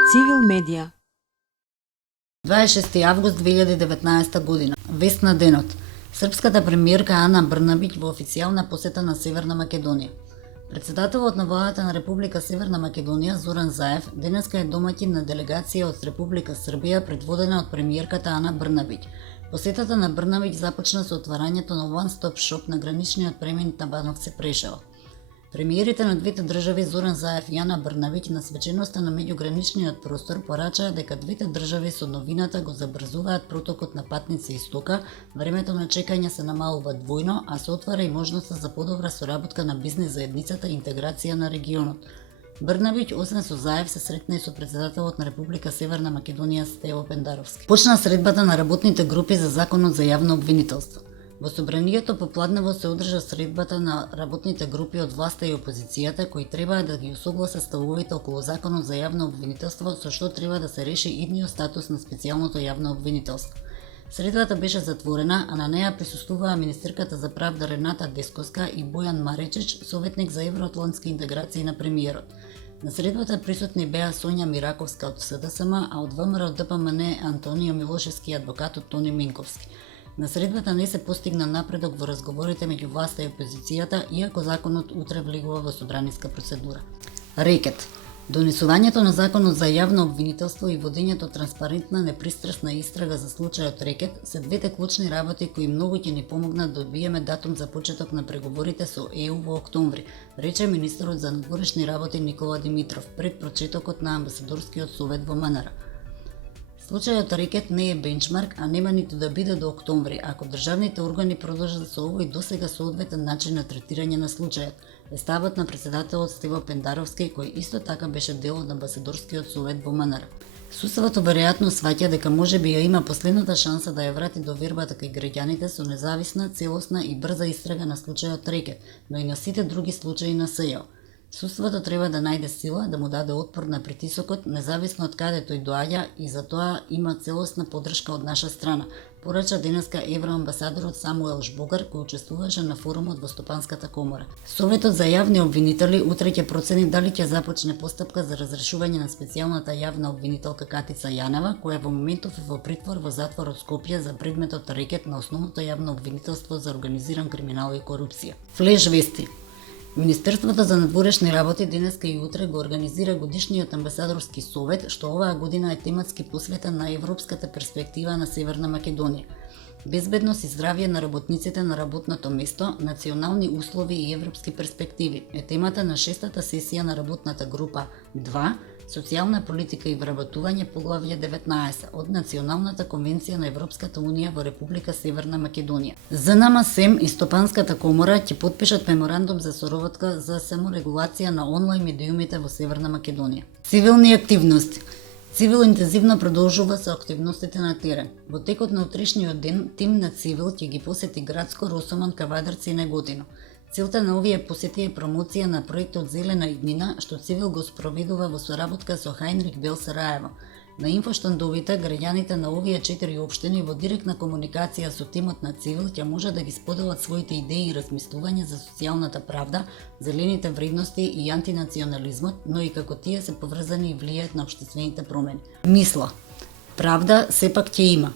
Цивил медија. 26 август 2019 година. Вест на денот. Српската премиерка Ана Брнабиќ во официјална посета на Северна Македонија. Председателот на владата на Република Северна Македонија Зоран Заев денеска е домаќин на делегација од Република Србија предводена од премиерката Ана Брнабиќ. Посетата на Брнабиќ започна со отварањето на One Stop Shop на граничниот премин на Бановце Прешево. Премиерите на двете држави Зоран Заев и Ана Брнабиќ на свеченоста на меѓуграничниот простор порачаа дека двете држави со новината го забрзуваат протокот на патници и стока, времето на чекање се намалува двојно, а се отвара и можноста за подобра соработка на бизнис заедницата и интеграција на регионот. Брнабиќ, освен со Заев, се сретна и со председателот на Република Северна Македонија Стево Пендаровски. Почна средбата на работните групи за законот за јавно обвинителство. Во собранието попладнево се одржа средбата на работните групи од власта и опозицијата, кои требаа да ги усогласат ставовите околу законот за јавно обвинителство, со што треба да се реши идниот статус на специјалното јавно обвинителство. Средбата беше затворена, а на неа присуствуваа министерката за правда Рената Десковска и Бојан Маречич, советник за евроатлантски интеграции на премиерот. На средбата присутни беа Сонја Мираковска од СДСМ, а од ВМРО ДПМН Антонио Милошевски и адвокатот Тони Минковски. На средбата не се постигна напредок во разговорите меѓу власта и опозицијата, иако законот утре влегува во собраниска процедура. Рекет. Донесувањето на законот за јавно обвинителство и водењето транспарентна непристрасна истрага за случајот Рекет се двете клучни работи кои многу ќе ни помогнат да добиеме датум за почеток на преговорите со ЕУ во октомври, рече министерот за надворешни работи Никола Димитров пред прочетокот на амбасадорскиот совет во МНР. Случајот Рекет не е бенчмарк, а нема ниту да биде до октомври, ако државните органи продолжат со овој досега соодветен начин на третирање на случајот, е ставот на председателот Стево Пендаровски, кој исто така беше дел од амбасадорскиот совет во МНР. Суставото веројатно сваќа дека можеби ја има последната шанса да ја врати довербата кај граѓаните со независна, целосна и брза истрага на случајот Рекет, но и на сите други случаи на СЈО. Суството треба да најде сила да му даде отпор на притисокот, независно од каде тој доаѓа, и за тоа има целосна поддршка од наша страна, порача денеска евроамбасадорот Самуел Жбогар, кој учествуваше на форумот во Стопанската комора. Советот за јавни обвинители утре ќе процени дали ќе започне постапка за разрешување на специјалната јавна обвинителка Катица Јанева, која во моментов е во притвор во затворот Скопје за предметот Рекет на основното јавно обвинителство за организиран криминал и корупција. Флеш вести. Министерството за надворешни работи денеска и утре го организира годишниот амбасадорски совет, што оваа година е тематски посветен на европската перспектива на Северна Македонија. Безбедност и здравје на работниците на работното место, национални услови и европски перспективи е темата на 6-та сесија на работната група 2, социјална политика и вработување, поглавје 19 од Националната конвенција на Европската унија во Република Северна Македонија. ЗНМ СЕМ и Стопанската комора ќе потпишат меморандум за соработка за саморегулација на онлайн медиумите во Северна Македонија. Цивилни активности. Цивил интензивно продолжува со активностите на терен. Во текот на утрешниот ден, тим на Цивил ќе ги посети Градско, Росоман, Кавадарци и Неготино. Целта на овие посети е промоција на проектот Зелена иднина, што Цивил го спроведува во соработка со Хајнрих Бел Сараево. На инфоштандовите, граѓаните на овие 4 општини во директна комуникација со тимот на Цивил ќе може да ги споделат своите идеи и размислувања за социјалната правда, зелените вредности и антинационализмот, но и како тие се поврзани и влијаат на општествените промени. Мисла. Правда сепак ќе има.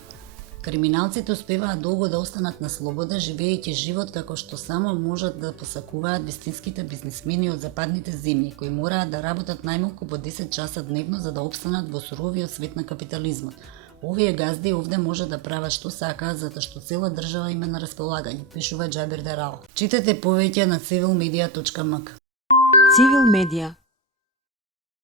Криминалците успеваат долго да останат на слобода, живеејќи живот како што само можат да посакуваат вистинските бизнисмени од западните земји, кои мораат да работат најмалку по 10 часа дневно за да опстанат во суровиот свет на капитализмот. Овие газди овде може да прават што сакаат затоа што цела држава им е на располагање, пишува Џабир Дерал. Читате повеќе на civilmedia.mk. Цивил медија.